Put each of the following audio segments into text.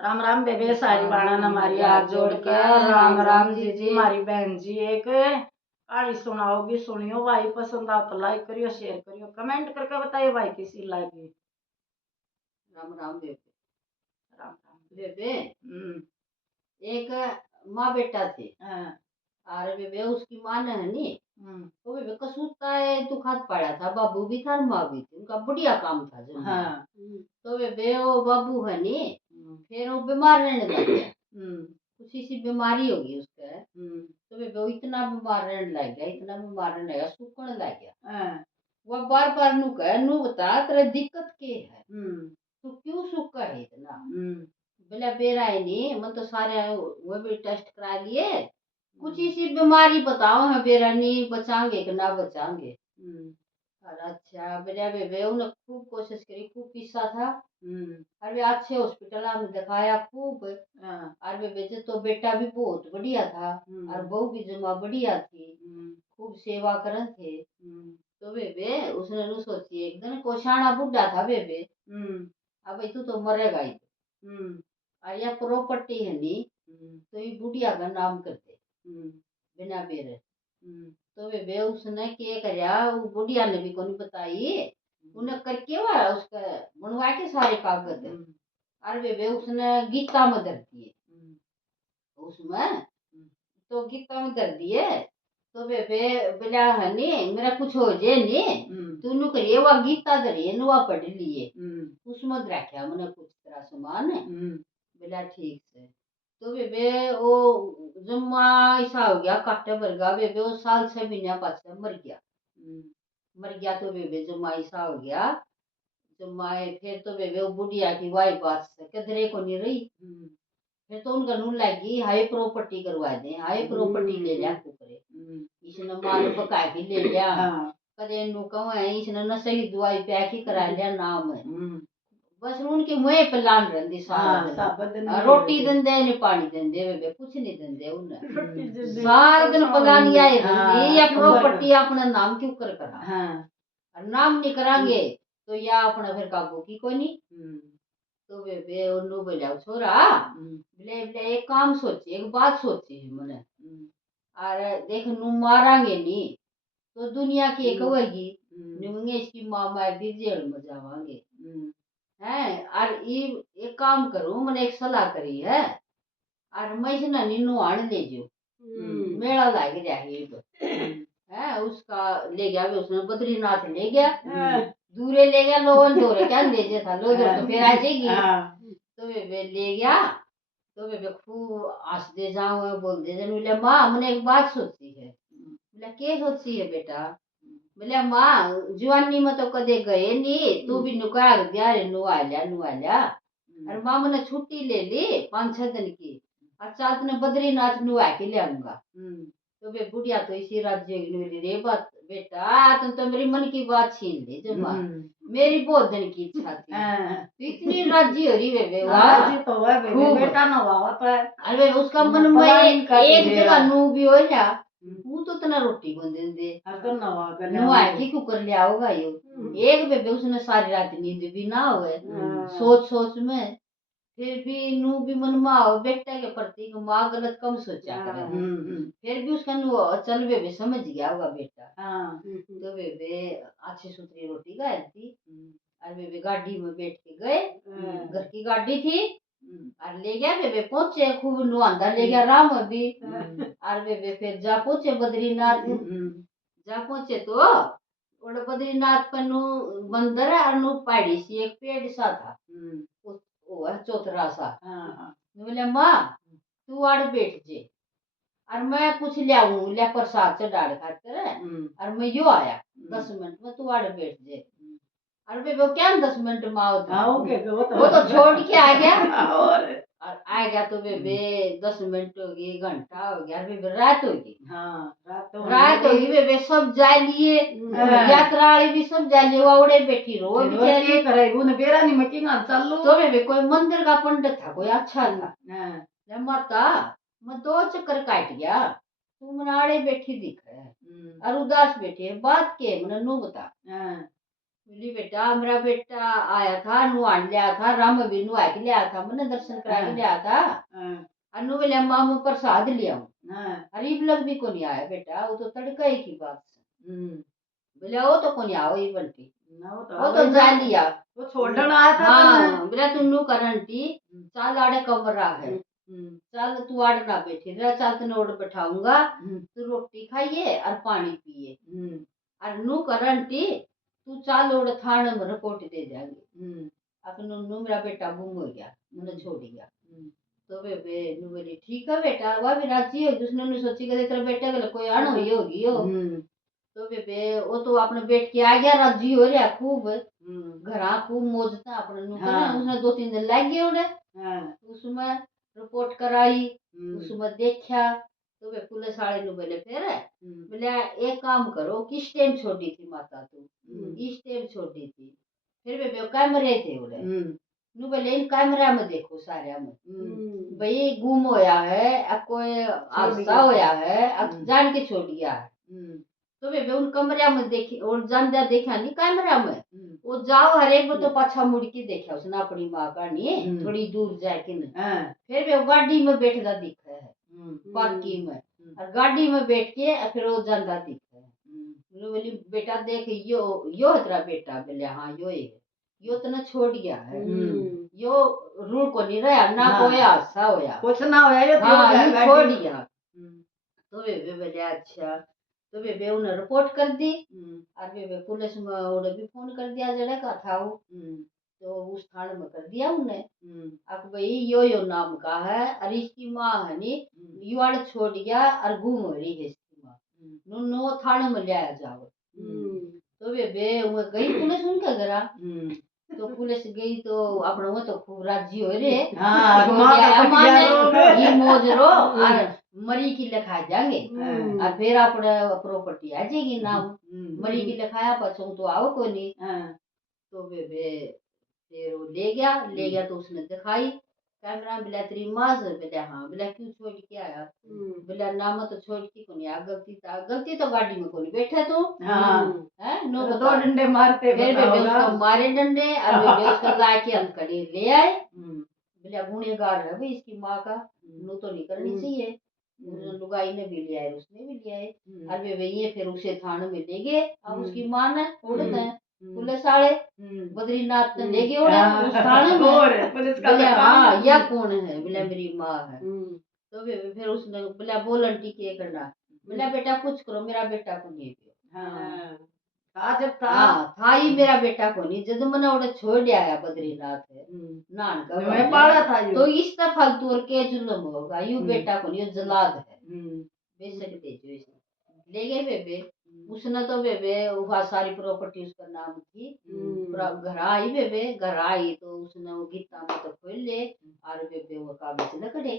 राम राम बेबे सारी बाणा न हमारी हाथ जोड़ के राम राम राम जी जी जी हमारी बहन जी एक कहानी सुनाओगी सुनियो भाई पसंद आओ तो लाइक करियो शेयर करियो कमेंट करके बताइए भाई किसी लाइक राम राम बेबे। राम राम बेबे हम्म एक माँ बेटा थे। हाँ, और बेबे उसकी माँ ने है नी हम्म, तो बेबे कसूता है तो खाद पड़ा था। बाबू भी था और माँ भी थी। उनका बढ़िया काम था जो हाँ, तो बेबे वो बाबू है नी हम्म, फिर वो बीमार रहने लग गया। हम्म, कुछ सी बीमारी होगी उसके। हम्म, तो बेबे वो इतना बीमार रहने लग गया, इतना बीमार रहने लगा, सूखने लग गया। हाँ, वो बार बार नु कहे नु बता तेरा दिक्कत के है, हम्म, तू क्यों सूखा है इतना। हम्म, बोला बेरा है नहीं मन तो सारे वो भी टेस्ट करा लिए, कुछ ही सी बीमारी बताओ है बेरा नहीं बचाएंगे कि ना बचाएंगे। हम्म, और अच्छा बोला बेबे उन्हें खूब कोशिश करी, खूब पीसा था। हम्म, और वे अच्छे हॉस्पिटल में दिखाया खूब। हाँ, और वे बेचे तो बेटा भी बहुत बढ़िया था और बहू भी जमा बढ़िया थी, हम्म, खूब सेवा करन थे। हम्म, तो बेबे उसने नु सोची एक दिन कोशाना बुढ़ा था बेबे, हम्म, अब भाई तू तो मरेगा ही। हम्म, और यह प्रॉपर्टी है नी हम्म, तो ये बुढ़िया का नाम करते हम्म, बिना बेरे। हम्म, तो बेबे उसने क्या करया वो बुढ़िया ने भी कोनी बताई, उन्हें करके हुआ उसका बनवा के सारे कागज। हम्म, और बेबे उसने गीता में धर दिए हम्म, उसमें, तो गीता में धर दिए। तो बेबे बोला है नी मेरा कुछ हो जाए नी तू नु करिए वो गीता धरिए नु पढ़ लिए उसमें रखा मैंने कुछ तरह सामान। बोला ठीक से। तो बेबे वो जम्मा ऐसा हो गया काटे वर्गा बेबे वो साल 6 महीना पाछे मर गया। मर गया तो बेबे जम्मा ऐसा हो गया जम्मा फिर तो बेबे वो बुढ़िया की वाई बात से किधरे को नहीं रही। फिर तो उनका नून लगी हाई प्रॉपर्टी करवा दे, हाई प्रॉपर्टी ले लिया कुकरे, इसने माल पका के ले लिया। कदे नु कहूं इसने नशे की दवाई प्या के करा लिया नाम है। बस उनके मुंह पे लान रहंदी सारा दिन रोटी दंदे ने पानी दंदे वे कुछ नहीं दंदे उन्हें सारा दिन पलानी आई रहंदी या प्रॉपर्टी अपना नाम क्यों कर करा। और नाम नहीं करांगे तो या अपना फिर काबू की कोनी। तो बेबे उन्नु बोला छोरा बोले बोले एक काम सोची एक बात सोची है मैंने। और देख नु मारांगे नहीं तो दुनिया की एक होगी निमंगे इसकी माँ मार दी जेल में जावांगे है। और ये एक काम करूं मैंने एक सलाह करी है और मैं इसे ना नीनू आने ले जो मेला लाग जाए है उसका ले गया उसने बद्रीनाथ ले गया दूरे ले गया लोवन दोरे क्या ले जे था लो तो फिर आ जाएगी। तो वे ले गया तो वे खूब हंस दे जाओ बोल दे जन बोले माँ मैंने एक बात सोची है। बोले क्या सोची है बेटा। बोले माँ जवानी में तो कदे गए नहीं तू भी नुका दिया रे नुआ लिया और माँ मैंने छुट्टी ले ली 5-6 दिन की और चाल तने बद्रीनाथ नुआ के ले आऊंगा। तो वे बुढ़िया तो इसी राज्य रे बात बेटा तुम तो मेरी मन की बात छीन ली जो माँ मेरी बहुत दिन की इच्छा थी तो इतनी राजी हो रही वे राजी तो है बेबे बेटा ना हुआ तो है। अरे उसका मन में एक जगह नू भी हो जा वो तो तना रोटी को दे दे तो नुआ के कुकर ले आओगा यो एक बेबे उसने सारी रात नींद भी ना हुए सोच सोच में फिर भी नू भी मन में आओ बेटा के प्रति माँ गलत कम सोचा करे फिर भी उसका नू चल बेबे समझ गया होगा बेटा। तो बेबे अच्छी सुथरी रोटी खाई थी और बेबे गाड़ी में बैठ के गए घर की गाड़ी थी और ले गया बेबे पहुंचे खूब नुआंदा ले गया राम अभी और बेबे फिर जा पहुंचे बद्रीनाथ। जा पहुंचे तो और बद्रीनाथ पर नु मंदिर है और नु पहाड़ी सी एक पेड़ सा था वो है चौतरा सा। बोले माँ तू आड़ बैठ जे और मैं कुछ लियाऊं लिया प्रसाद चढ़ाड़ खातर और मैं यो आया 10 मिनट में तू आड़ बैठ जे। अरे वो क्या 10 मिनट में आओ था वो तो छोड़ के आ गया और आ गया तो बेबे 10 मिनट हो गई घंटा हो गया बेबे रात होगी। रात होगी बेबे सब जा लिए यात्रा वाले भी सब जा लिए वावड़े बैठी रो बेचारी करे वो ने बेरा नहीं मची ना चल तो बेबे कोई मंदिर का पंडित था कोई अच्छा था माता मैं 2 चक्कर काट गया तू मनाड़े बैठी दिख है और उदास बैठी है बात के मैंने नो बता। बोली बेटा मेरा बेटा आया था नुआन लिया था राम भी नुआ के लिया था मैंने दर्शन करा के लिया था अनु बोले अम्मा मैं प्रसाद लिया हूँ अरीब लग भी को नहीं आया बेटा वो तो तड़का ही की बात से बोले वो तो को नहीं आओ ये बल्कि वो तो जा लिया वो छोड़ना आया था हाँ बोला तुम करंटी चाल आड़े कमरा है चल तू आड़ ना बैठी रह चल तने ओड़ बैठाऊंगा तू रोटी खाइए और पानी पिए और नू करंटी तू चाल ओड़ थाने में रिपोर्ट दे जाएंगे अपने नू मेरा बेटा गुम हो गया मैंने छोड़ गया तो वे नू बोली ठीक है बेटा वह भी राजी होगी उसने नू सोची कि तेरा बेटा गल कोई आण हुई होगी हो तो वे वो तो अपने बेट के आ गया राजी हो रहा खूब घरा खूब मौजता अपने नू उसने 2-3 दिन लग गए उन्हें उसमें रिपोर्ट कराई उसमें देखा तो वे पुलिस वाले नु बोले फिर बोले एक काम करो किस टाइम छोड़ी थी माता तू इस टाइम छोड़ी थी फिर वे कैमरे थे बोले नु बोले इन कैमरा में देखो सारे में भाई गुम होया है कोई हादसा होया है जान के छोड़ गया है तो वे उन कमरा में देखे और जानदा देखा नहीं कैमरा में वो जाओ हर एक तो पाछा मुड़ के देखा उसने अपनी माँ का नहीं थोड़ी दूर जाके न फिर वे गाड़ी में बैठदा दिखा है पार्किंग में और गाड़ी में बैठ के फिर वो जानदा दिखा है बोली बेटा देख यो है तेरा बेटा बोले हाँ यो है यो तो न छोड़ गया है यो रूल को नहीं रहा ना कोई हादसा होया कुछ ना होया यो छोड़ गया तो वे बोले अच्छा तो वे उन्हें रिपोर्ट कर दी और वे पुलिस में उन्हें भी फोन कर दिया जड़े का था वो तो उस थाने में कर दिया उन्हें अब भाई यो नाम का है और इसकी माँ है नी युवाड़ छोड़ गया और गुम हो रही है इसकी माँ नो थाने में ले जाओ तो वे गई पुलिस उनके घरा तो पुलिस गई तो अपने वो तो खूब राजी हो रे ये मोज रो और मरी की लिखा जाएंगे और फिर अपने प्रॉपर्टी आ जाएगी नाम मरी की लिखाया पछो तो आओ को नहीं तो फिर वो ले गया तो उसने दिखाई कैमरा में बोला तेरी माँ से बोला हाँ बोला क्यों छोड़ के आया बोला नाम तो छोड़ के को नहीं गलती तो गाड़ी में को नहीं बैठे तो नो तो 2 डंडे मारते फिर उसको मारे डंडे और उसको लाके अंकड़ी ले आए बोला गुनेगार है भाई इसकी माँ का नो तो नहीं करनी चाहिए लुगाई ने भी लिया है उसने भी लिया है और वे ये फिर उसे थाने में ले गए अब उसकी माँ ने उड़ते हैं पुलिस वाले बद्रीनाथ ने ले गए उस थाने में पुलिस का बोले हाँ यह कौन है बोला मेरी माँ है तो वे फिर उसने बोला वॉलंटी के करना बोला बेटा कुछ करो मेरा बेटा को नहीं था ही मेरा बेटा को नहीं जब मैंने उड़े छोड़ आया बद्रीनाथ नान का पाला था तो इस तरह फालतू और के जुल्म होगा यू बेटा को नहीं जलाद है बेशक दे जो इसने ले गए बेबे उसने तो बेबे वहाँ सारी प्रॉपर्टी उसका नाम थी घर आई बेबे घर आई तो उसने वो गीता में तो खोल ले और बेबे वो कागज न करे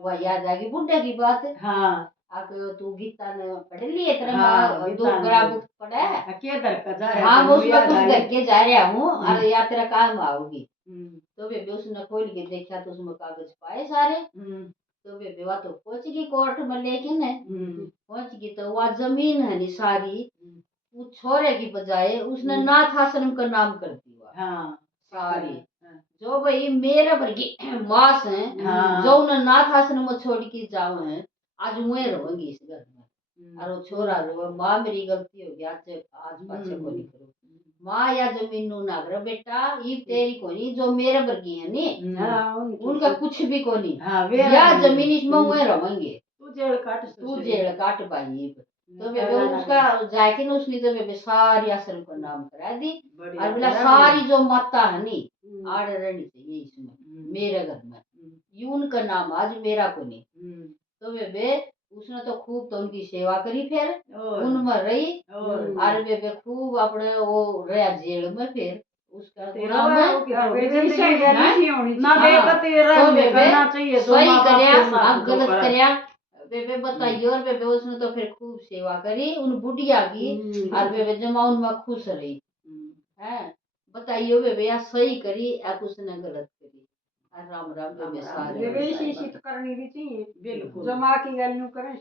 वह याद आ गई बुढ़ा की बात आके तू गीता ने पढ़ लिए तेरा दो बराबर पढ़ा है क्या दरका जा रहा हाँ मैं उसमें कुछ करके जा रहा हूँ और या तेरा काम आओगी तो बेबे उसने खोल के देखा तो उसमें कागज पाए सारे तो बेबे वह तो पहुंच गई कोर्ट में लेकिन पहुंच गई तो वह जमीन है नी सारी वो छोरे की बजाय उसने नाथ आश्रम का नाम कर दिया सारी जो भाई मेरे वर्गी मास है जो उन्हें नाथ आश्रम में छोड़ के जाओ है आज मैं रहूंगी इस घर में और वो छोरा रो माँ मेरी गलती हो गई आज पाछे को नहीं करूँ माँ या जमीन नू ना करो बेटा ये तेरी को नहीं जो मेरे वर्गी है नी उनका कुछ भी को नहीं या जमीन इसमें मैं रहूंगी तू जेल काट पाई तो बेबे उसका जाके ना उसने तो बेबे सारी आश्रम का नाम करा दी और बोला सारी जो माता है नी आड़ रहनी चाहिए इसमें मेरे घर में यून का नाम आज मेरा को नहीं तो बेबे उसने तो खूब तो उनकी सेवा करी फिर उनमें रही और बेबे खूब अपने वो रहा जेल में फिर उसका सही करया गलत करया बेबे बताइए और बेबे उसने तो फिर खूब सेवा करी उन बुढ़िया की और बेबे जमा उनमें खुश रही है बताइए बेबे या सही करी या उसने गलत करी राम राम बेबे सारे करनी भी चाहिए बिल्कुल जमा की गल न्यू करें